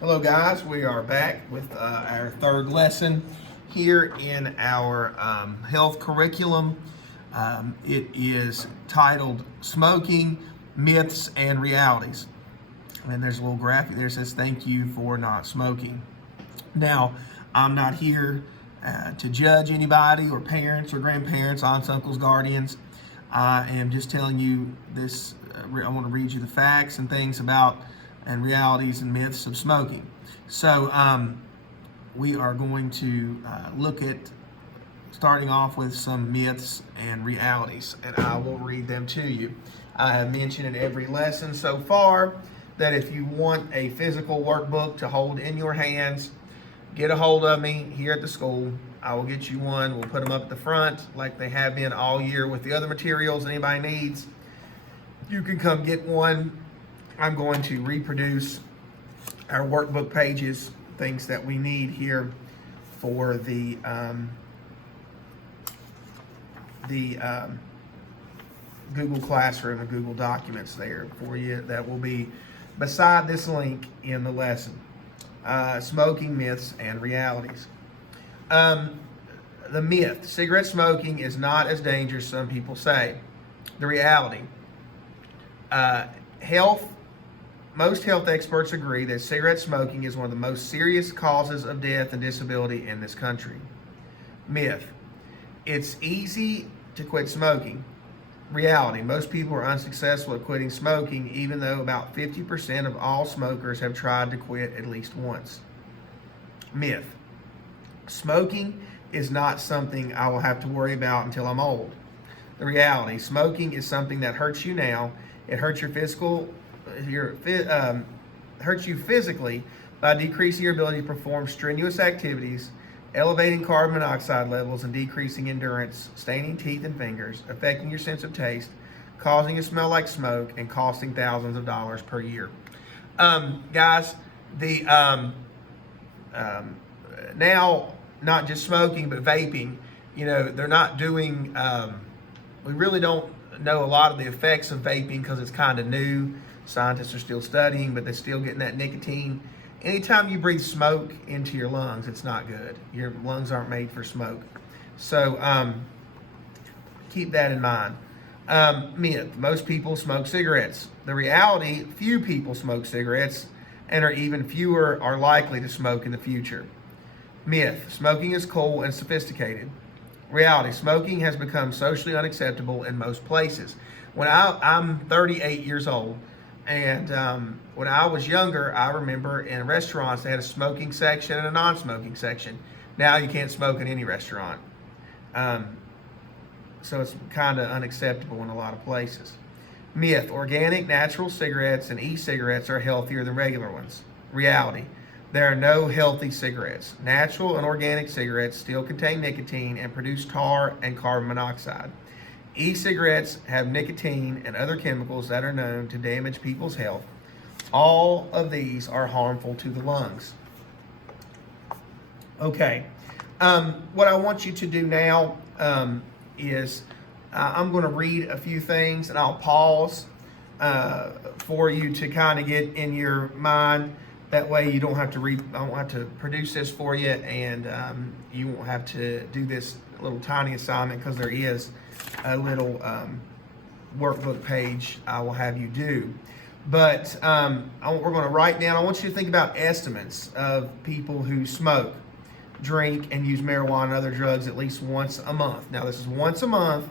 Hello guys, we are back with our third lesson here in our health curriculum. It is titled Smoking, Myths and Realities. And there's a little graphic there that says thank you for not smoking. Now, I'm not here to judge anybody or parents or grandparents, aunts, uncles, guardians. I am just telling you this, I want to read you the facts and things about and realities and myths of smoking. So we are going to look at starting off with some myths and realities, and I will read them to you. I have mentioned in every lesson so far that if you want a physical workbook to hold in your hands, get a hold of me here at the school. I will get you one. We'll put them up at the front like they have been all year with the other materials anybody needs. You can come get one. I'm going to reproduce our workbook pages, things that we need here for the Google Classroom and Google Documents there for you. That will be beside this link in the lesson. Smoking myths and realities. The myth: cigarette smoking is not as dangerous as some people say. The reality: most health experts agree that cigarette smoking is one of the most serious causes of death and disability in this country. Myth: it's easy to quit smoking. Reality: most people are unsuccessful at quitting smoking, even though about 50% of all smokers have tried to quit at least once. Myth: smoking is not something I will have to worry about until I'm old. The reality: smoking is something that hurts you now. It hurts hurts you physically by decreasing your ability to perform strenuous activities, elevating carbon monoxide levels and decreasing endurance, staining teeth and fingers, affecting your sense of taste, causing you to smell like smoke, and costing thousands of dollars per year. Guys, the now not just smoking but vaping, they're not doing, we really don't know a lot of the effects of vaping because it's kind of new. Scientists are still studying, but they're still getting that nicotine. Anytime you breathe smoke into your lungs, it's not good. Your lungs aren't made for smoke. So keep that in mind. Myth: most people smoke cigarettes. The reality: few people smoke cigarettes, and even fewer are likely to smoke in the future. Myth: smoking is cool and sophisticated. Reality: smoking has become socially unacceptable in most places. I'm 38 years old, and when I was younger, I remember in restaurants they had a smoking section and a non-smoking section. Now you can't smoke in any restaurant. So it's kind of unacceptable in a lot of places. Myth: organic, natural cigarettes and e-cigarettes are healthier than regular ones. Reality: there are no healthy cigarettes. Natural and organic cigarettes still contain nicotine and produce tar and carbon monoxide. E-cigarettes have nicotine and other chemicals that are known to damage people's health. All of these are harmful to the lungs. Okay, what I want you to do now is I'm going to read a few things and I'll pause for you to kind of get in your mind. That way you don't have to I won't have to produce this for you, and you won't have to do this little tiny assignment because there is a little workbook page I will have you do. But we're going to write down, I want you to think about estimates of people who smoke, drink, and use marijuana and other drugs at least once a month. Now, this is once a month.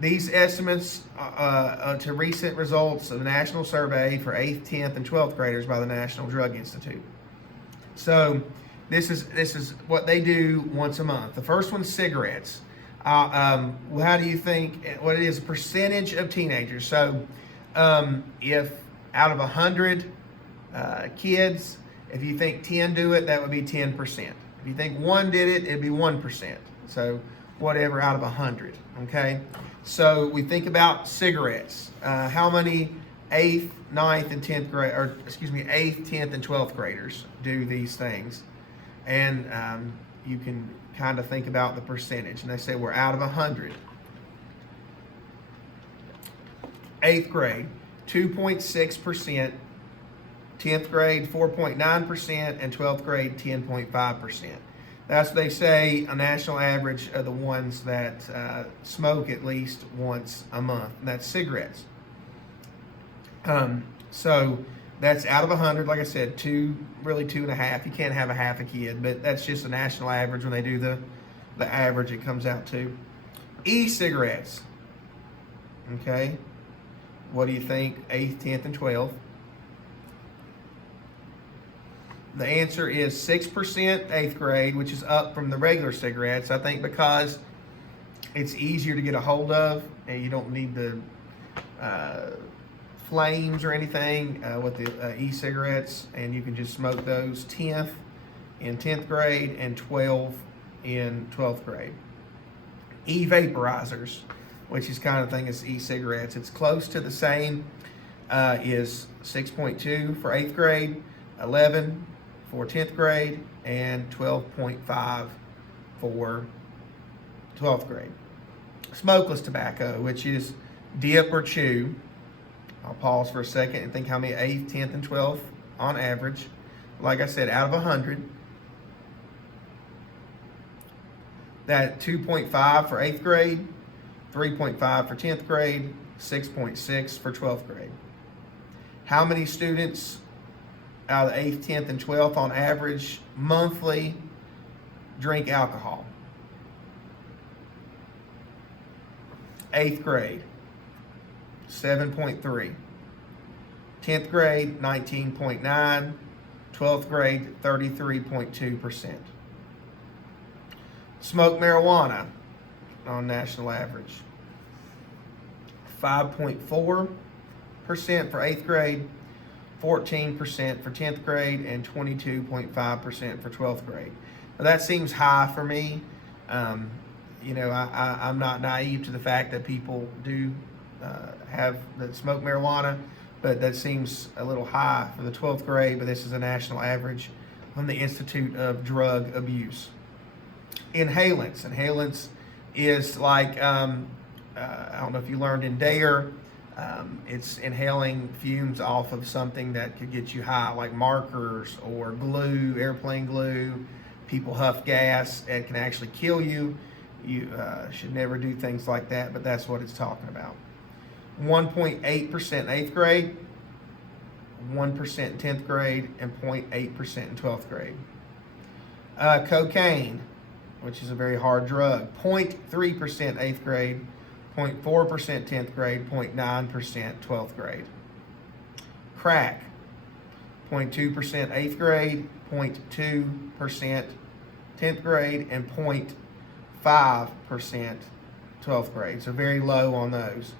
These estimates to recent results of the national survey for 8th, 10th, and 12th graders by the National Drug Institute. So this is what they do once a month. The first one's cigarettes. How do you think, what it is, a percentage of teenagers? So if out of 100 kids, if you think 10 do it, that would be 10%. If you think 1 did it, it'd be 1%. So whatever out of 100, okay? So we think about cigarettes. How many 8th, 9th, and 10th grade, 8th, 10th, and 12th graders do these things? And you can kind of think about the percentage. And they say we're out of 100. 8th grade, 2.6% 10th grade 4.9%, and 12th grade 10.5%. That's what they say a national average of the ones that smoke at least once a month. And that's cigarettes. So that's out of 100, like I said, 2.5. You can't have a half a kid, but that's just a national average. When they do the average, it comes out to. E-cigarettes. Okay. What do you think? 8th, 10th, and 12th. The answer is 6% 8th grade, which is up from the regular cigarettes. I think because it's easier to get a hold of, and you don't need the flames or anything with the e-cigarettes, and you can just smoke those. 10th in 10th grade and 12 in 12th grade. E-vaporizers, which is kind of thing as e-cigarettes. It's close to the same, is 6.2 for 8th grade, 11 for 10th grade, and 12.5 for 12th grade. Smokeless tobacco, which is dip or chew. I'll pause for a second and think how many 8th, 10th, and 12th on average. Like I said, out of 100. That 2.5 for 8th grade, 3.5 for 10th grade, 6.6 for 12th grade. How many students out of the 8th, 10th, and 12th on average monthly drink alcohol? 8th grade, 7.3. 10th grade, 19.9. 12th grade, 33.2%. Smoke marijuana on national average. 5.4% for 8th grade, 14% for 10th grade, and 22.5% for 12th grade. Now that seems high for me. I'm not naive to the fact that people do that smoke marijuana, but that seems a little high for the 12th grade, but this is a national average from the Institute of Drug Abuse. Inhalants is like, I don't know if you learned in DARE, it's inhaling fumes off of something that could get you high, like markers or glue, airplane glue. People huff gas, it can actually kill you. You should never do things like that, but that's what it's talking about. 1.8% 8th grade, 1% 10th grade, and 0.8% in 12th grade. Cocaine, which is a very hard drug, 0.3% 8th grade, 0.4% 10th grade, 0.9% 12th grade. Crack, 0.2% 8th grade, 0.2% 10th grade, and 0.5% 12th grade. So very low on those.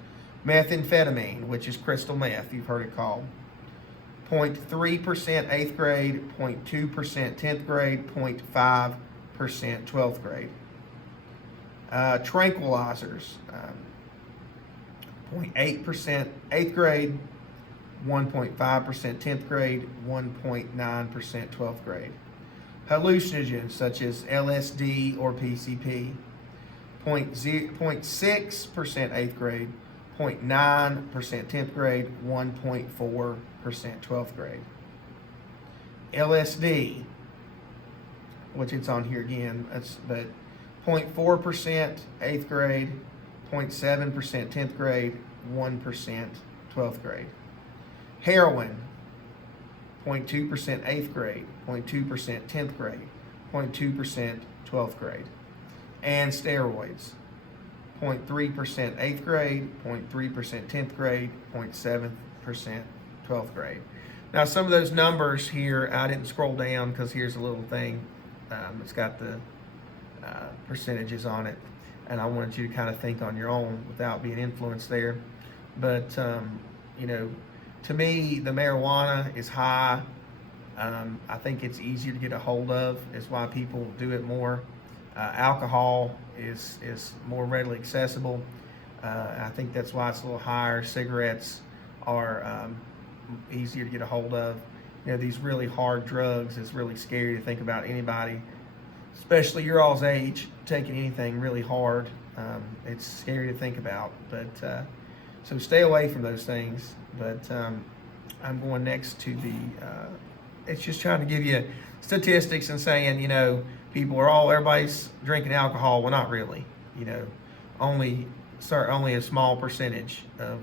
Methamphetamine, which is crystal meth, you've heard it called. 0.3% 8th grade, 0.2% 10th grade, 0.5% 12th grade. Tranquilizers, 0.8% 8th grade, 1.5% 10th grade, 1.9% 12th grade. Hallucinogens such as LSD or PCP, 0.6% 8th grade, 0.9% 10th grade, 1.4% 12th grade. LSD, which it's on here again, but 0.4% 8th grade, 0.7% 10th grade, 1% 12th grade. Heroin, 0.2% 8th grade, 0.2% 10th grade, 0.2% 12th grade. And steroids, 0.3% 8th grade, 0.3% 10th grade, 0.7% 12th grade. Now some of those numbers here, I didn't scroll down because here's a little thing. It's got the percentages on it, and I wanted you to kind of think on your own without being influenced there. But to me, the marijuana is high. I think it's easier to get a hold of. Is why people do it more. Alcohol is more readily accessible. I think that's why it's a little higher. Cigarettes are easier to get a hold of. These really hard drugs is really scary to think about anybody, especially your all's age, taking anything really hard. It's scary to think about, but so stay away from those things. But I'm going next to the, it's just trying to give you statistics and saying, everybody's drinking alcohol. Well, not really, only a small percentage of,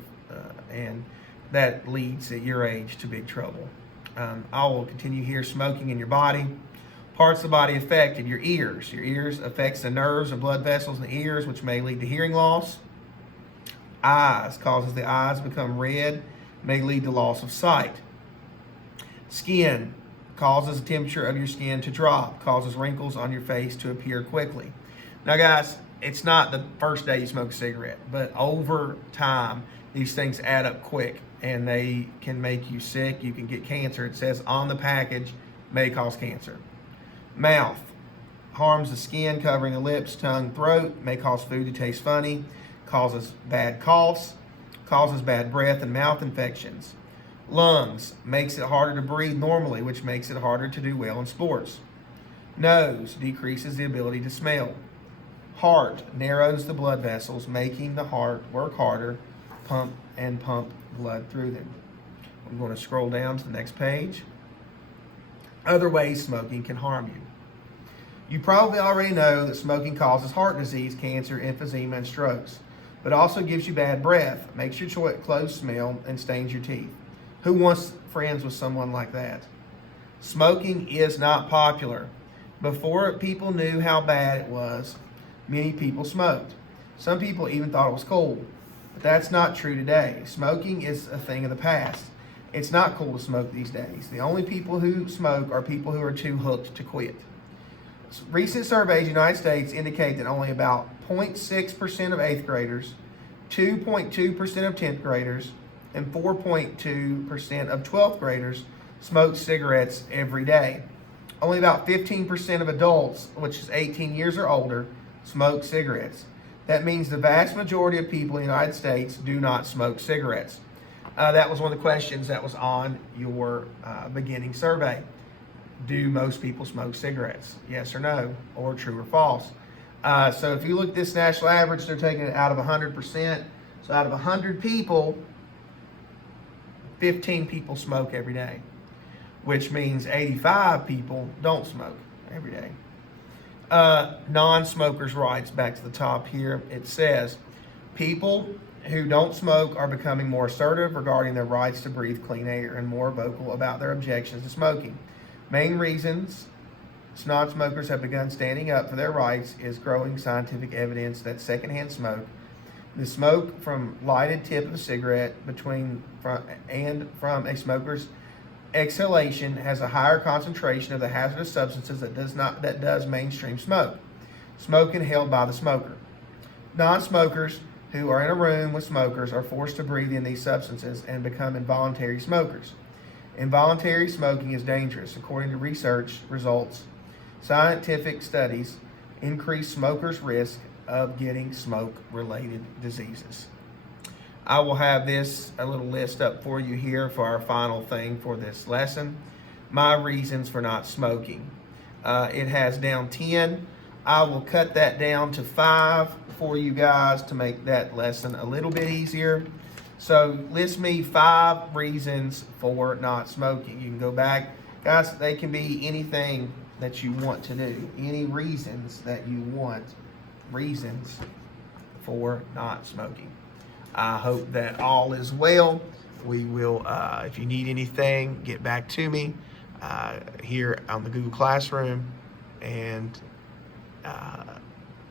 and that leads at your age to big trouble. I will continue here. Smoking in your body. Parts of the body affected. Your ears. Your ears affects the nerves or blood vessels in the ears, which may lead to hearing loss. Eyes causes the eyes to become red, may lead to loss of sight. Skin causes the temperature of your skin to drop, causes wrinkles on your face to appear quickly. Now, guys, it's not the first day you smoke a cigarette, but over time, these things add up quick and they can make you sick. You can get cancer. It says on the package, may cause cancer. Mouth harms the skin covering the lips, tongue, throat, may cause food to taste funny, causes bad coughs, causes bad breath and mouth infections. Lungs makes it harder to breathe normally, which makes it harder to do well in sports. Nose decreases the ability to smell. Heart narrows the blood vessels, making the heart work harder, pump blood through them. I'm going to scroll down to the next page. Other ways smoking can harm you. You probably already know that smoking causes heart disease, cancer, emphysema, and strokes, but also gives you bad breath, makes your clothes smell, and stains your teeth. Who wants friends with someone like that? Smoking is not popular. Before people knew how bad it was, many people smoked. Some people even thought it was cool. But that's not true today. Smoking is a thing of the past. It's not cool to smoke these days. The only people who smoke are people who are too hooked to quit. Recent surveys in the United States indicate that only about 0.6% of 8th graders, 2.2% of 10th graders, and 4.2% of 12th graders smoke cigarettes every day. Only about 15% of adults, which is 18 years or older, smoke cigarettes. That means the vast majority of people in the United States do not smoke cigarettes. That was one of the questions that was on your beginning survey. Do most people smoke cigarettes? Yes or no, or true or false? So if you look at this national average, they're taking it out of 100%. So out of 100 people, 15 people smoke every day, which means 85 people don't smoke every day. Non-smokers' rights, back to the top here, it says, people who don't smoke are becoming more assertive regarding their rights to breathe clean air and more vocal about their objections to smoking. Main reasons non-smokers have begun standing up for their rights is growing scientific evidence that secondhand smoke, the smoke from lighted tip of a cigarette from a smoker's exhalation has a higher concentration of the hazardous substances that does mainstream smoke. Smoke inhaled by the smoker. Non-smokers who are in a room with smokers are forced to breathe in these substances and become involuntary smokers. Involuntary smoking is dangerous. According to research results, scientific studies increase smokers' risk of getting smoke-related diseases. I will have a little list up for you here for our final thing for this lesson. My reasons for not smoking. It has down 10. I will cut that down to 5 for you guys to make that lesson a little bit easier. So list me 5 reasons for not smoking. You can go back. Guys, they can be anything that you want to do. Any reasons that you want. Reasons for not smoking. I hope that all is well. We will, if you need anything, get back to me here on the Google Classroom and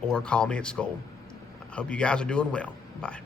or call me at school. I hope you guys are doing well. Bye.